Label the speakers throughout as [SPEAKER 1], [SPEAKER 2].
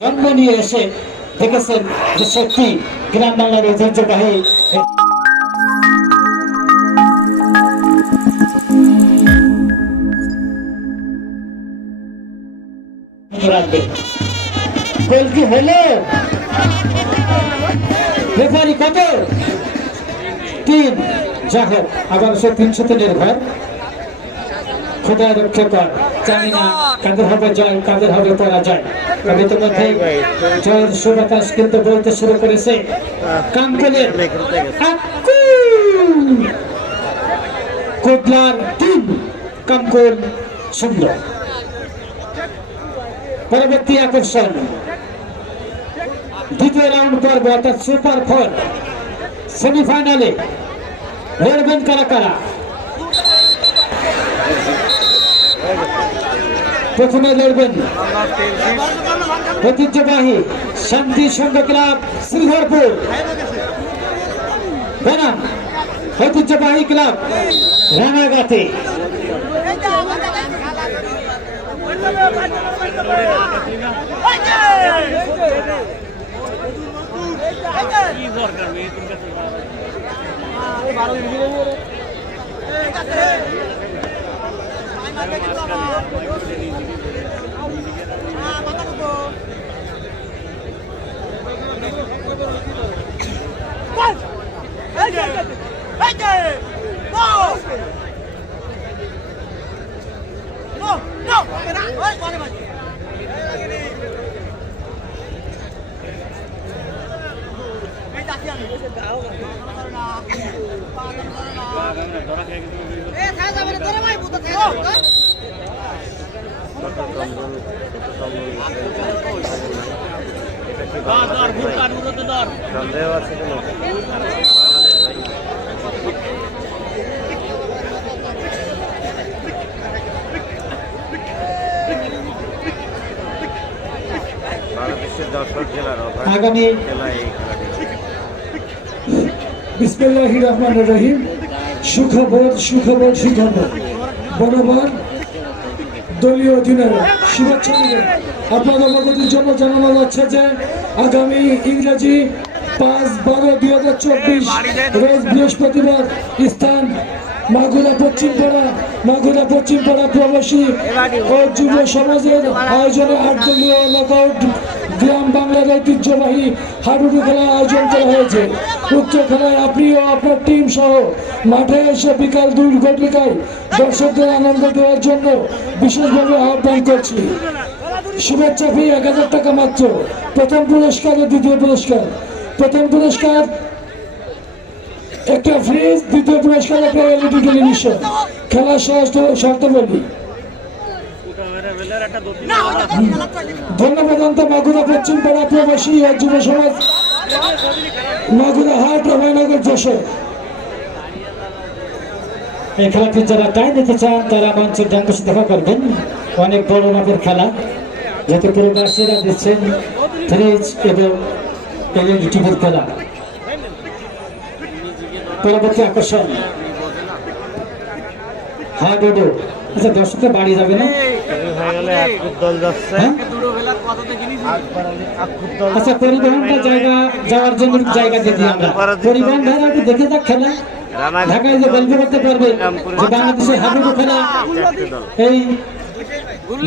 [SPEAKER 1] জন্ম নিয়ে এসে দেখেছেন যে সত্যি গ্রাম বাংলার ঐতিহ্যবাহী গোল কি রেফারি কত? তিন। যা হোক, আবার সে তিনশোতে নির্ভর। খোদা রক্ষে কর। জানি না কাদের হবে জয়, কাদের হবে পরাজয়। তবে ইতিমধ্যে জয়ের সুবাতাস কিন্তু বলতে শুরু করেছে। কামকুল সুন্দর পরবর্তী আকর্ষণ। দ্বিতীয় রাউন্ড পর্ব, অর্থাৎ সুপার ফোর, সেমিফাইনালে লড়বেন কারা কারা? প্রথমে লড়বেন ঐতিহ্যবাহী শান্তি সংঘ ক্লাব শ্রীধরপুর বনাম ঐতিহ্যবাহী ক্লাব Ah, matamos.
[SPEAKER 2] সন্দেহ আছে কোনো বাংলাদেশের দর্শক জেলার
[SPEAKER 1] আগামী
[SPEAKER 2] জেলায় এই খেলাটি।
[SPEAKER 3] বিসমিল্লাহ রহমান রহিম। সুখবর সুখবর সুখবর বরাবর দলীয় অধিনায়ক আপনাদের জন্য জানানো যাচ্ছে যে আগামী ইংরেজি পাঁচ বারো দুই হাজার চব্বিশ রোজ বৃহস্পতিবার স্থান মাগুরা পশ্চিমপাড়া মাগুরা পশ্চিমপাড়া প্রবাসী ও যুব সমাজের আয়োজনে আট দলীয় নকআউট গ্রাম বাংলার ঐতিহ্যবাহী হাডুডু খেলা আয়োজন করা হয়েছে। আপনি ও আপনার টিম সহ মাঠে এসে বিকাল দর্শকদের আনন্দ দেওয়ার জন্য বিশেষভাবে আহ্বান করছি। শুভেচ্ছা ফি এক হাজার টাকা মাত্র। প্রথম পুরস্কার ও দ্বিতীয় পুরস্কার। প্রথম পুরস্কার, একটা ফ্রিজ, দ্বিতীয় পুরস্কার একটা এলইডি টেলিভিশন। খেলার শর্তাবলী ধন্যবাদ মাগুরা পশ্চিম যুব সমাজ। মাগুরা হাট অভয়নগর যশোর।
[SPEAKER 1] এই খেলাটি যারা টাই নিতে চান, তারা মঞ্চের ডান দেখা করবেন। অনেক বড় মাপের খেলা যাতে প্রবাসীরা দিচ্ছেন ফ্রিজ এবং এলইডি টিভির খেলা। পরবর্তী আকর্ষণ হ্যাঁ ডোডো আচ্ছা দর্শকরা বাড়ি যাবে না?
[SPEAKER 2] হয়ে
[SPEAKER 1] আচ্ছা পরিবহনটা জায়গা যাওয়ার জন্য জায়গা দিয়ে দিই আমরা। পরিবহন ভাইরা একটু দেখে যাক খেলা। ঢাকায় যে গল্প করতে পারবে যে বাংলাদেশের খেলা। এই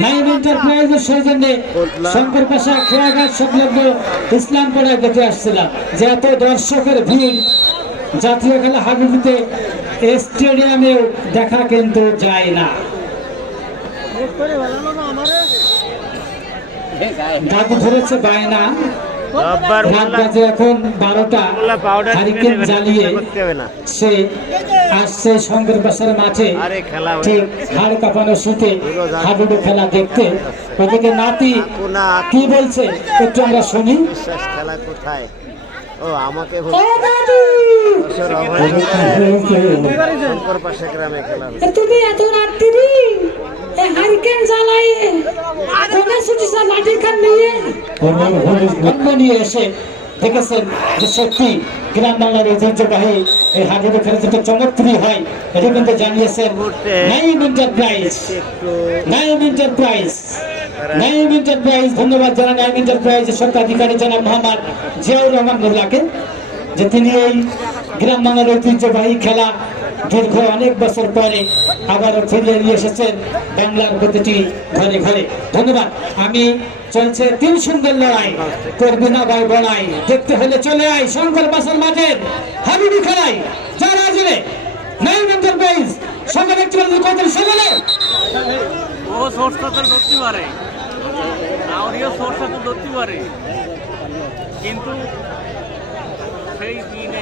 [SPEAKER 1] নাইন এন্টারপ্রাইজের সৌজন্যে শঙ্কর পাশা খেয়াঘাট সংলগ্ন ইসলাম পাড়ায় দেখে আসছিলাম যে এত দর্শকের ভিড়। জাতীয় খেলা হাডুডুতে স্টেডিয়ামেও দেখা কিন্তু যায় না। দাবি ধরেছে বায়না।
[SPEAKER 2] রব্বার
[SPEAKER 1] রাত বাজে এখন বারোটা। হারিকেন জ্বালিয়ে
[SPEAKER 2] না।
[SPEAKER 1] সে আসছে শঙ্কর বাসার মাঠে।
[SPEAKER 2] খেলা
[SPEAKER 1] ঠিক হাড় কাঁপানো শীতে হাডুডু খেলা দেখতে। ওদিকে নাতি কি বলছে? একটু আমরা শুনি।
[SPEAKER 2] খেলা কোথায়? ও আমাকে
[SPEAKER 4] তুমি এত রাত্রি হারিকেন খান নিয়ে
[SPEAKER 1] এসে দেখেছেন গ্রাম বাংলার ঐতিহ্যবাহী এই হয়। এটা কিন্তু জানিয়েছেন ধন্যবাদ জানান জনাব মোহাম্মদ জিয়াউর রহমান মোল্লাকে, যে তিনি এই গ্রাম বাংলার ঐতিহ্যবাহী খেলা দীর্ঘ অনেক বছর পরে আবারও ফিরিয়ে নিয়ে এসেছেন বাংলার প্রতিটি ঘরে ঘরে। ধন্যবাদ। আমি চলছে তিন সুন্দর লড়াই। করবি না ভাই বড়াই দেখতে হলে চলে আয়। শঙ্কর বাসন মাঠের হাবিবি খেলাই যারা
[SPEAKER 5] পারে। কিন্তু সেই দিনে